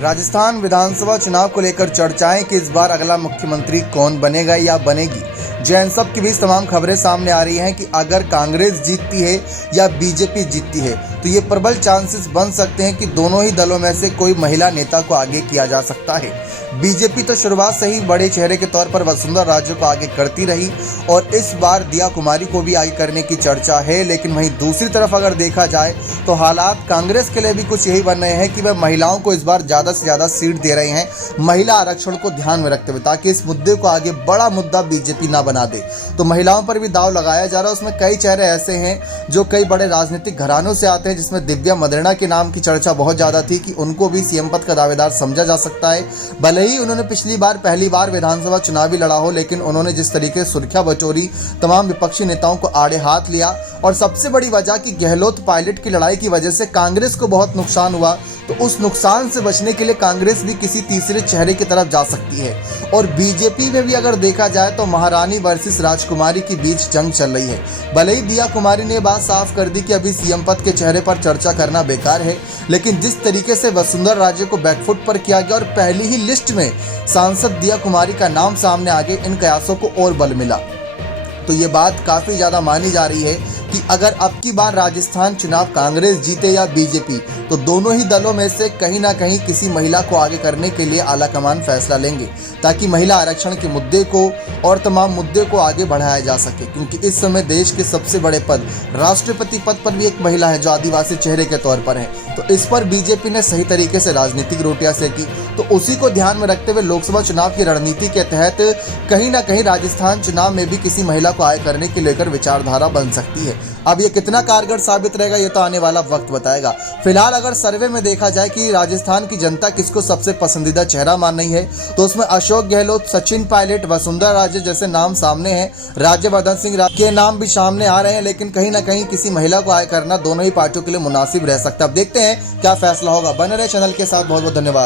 राजस्थान विधानसभा चुनाव को लेकर चर्चाएं कि इस बार अगला मुख्यमंत्री कौन बनेगा या बनेगी। जैन सब के बीच तमाम खबरें सामने आ रही हैं कि अगर कांग्रेस जीतती है या बीजेपी जीतती है तो ये प्रबल चांसेस बन सकते हैं कि दोनों ही दलों में से कोई महिला नेता को आगे किया जा सकता है। बीजेपी तो शुरुआत से ही बड़े चेहरे के तौर पर वसुंधरा राजे को आगे करती रही और इस बार दिया कुमारी को भी आगे करने की चर्चा है, लेकिन वहीं दूसरी तरफ अगर देखा जाए तो हालात कांग्रेस के लिए भी कुछ यही बन रहे हैं कि वह महिलाओं को इस बार ज़्यादा से ज़्यादा सीट दे रहे हैं महिला आरक्षण को ध्यान में रखते हुए, ताकि इस मुद्दे को आगे बड़ा मुद्दा बीजेपी ना बना दे। तो महिलाओं पर भी दाव लगाया जा रहा है। उसमें कई चेहरे ऐसे हैं जो कई बड़े राजनीतिक घरानों से आते हैं, जिसमें दिव्या मदेरणा के नाम की चर्चा बहुत ज़्यादा थी कि उनको भी सीएम पद का दावेदार समझा जा सकता है। भले ही उन्होंने पिछली बार पहली बार विधानसभा चुनाव भी लड़ा हो, लेकिन उन्होंने जिस तरीके से सुर्खियां बटोरी, तमाम विपक्षी नेताओं को आड़े हाथ लिया और सबसे बड़ी वजह कि गहलोत पायलट की लड़ाई की वजह से कांग्रेस को बहुत नुकसान हुआ, तो उस नुकसान से बचने के लिए कांग्रेस भी किसी तीसरे चेहरे की तरफ जा सकती है। और बीजेपी में भी अगर देखा जाए तो महारानी वर्सेस राजकुमारी के बीच जंग चल रही है। भले ही दिया कुमारी ने बात साफ कर दी कि अभी सीएम पद के चेहरे पर चर्चा करना बेकार है, लेकिन जिस तरीके से वसुंधरा राजे को बैकफुट पर किया गया और पहली ही लिस्ट में सांसद दिया कुमारी का नाम सामने आ गए, इन कयासों को और बल मिला। तो ये बात काफ़ी ज़्यादा मानी जा रही है कि अगर अब की बार राजस्थान चुनाव कांग्रेस जीते या बीजेपी, तो दोनों ही दलों में से कहीं ना कहीं किसी महिला को आगे करने के लिए आलाकमान फैसला लेंगे, ताकि महिला आरक्षण के मुद्दे को और तमाम मुद्दे को आगे बढ़ाया जा सके। क्योंकि इस समय देश के सबसे बड़े पद, राष्ट्रपति पद पर भी एक महिला है जो आदिवासी चेहरे के तौर पर है। तो इस पर बीजेपी ने सही तरीके से राजनीतिक रोटियां सेकी, तो उसी को ध्यान में रखते हुए लोकसभा चुनाव की रणनीति के तहत कहीं ना कहीं राजस्थान चुनाव में भी किसी महिला को आगे करने के लेकर विचारधारा बन सकती है। अब ये कितना कारगर साबित रहेगा ये तो आने वाला वक्त बताएगा। फिलहाल अगर सर्वे में देखा जाए कि राजस्थान की जनता किसको सबसे पसंदीदा चेहरा मान रही है, तो उसमें अशोक गहलोत, सचिन पायलट, वसुंधरा राजे जैसे नाम सामने हैं, राज्यवर्धन सिंह के नाम भी सामने आ रहे हैं, लेकिन कहीं ना कहीं किसी महिला को आगे करना दोनों ही पार्टियों के लिए मुनासिब रह सकता है। अब देखते हैं क्या फैसला होगा। बने रहे चैनल के साथ। बहुत बहुत धन्यवाद।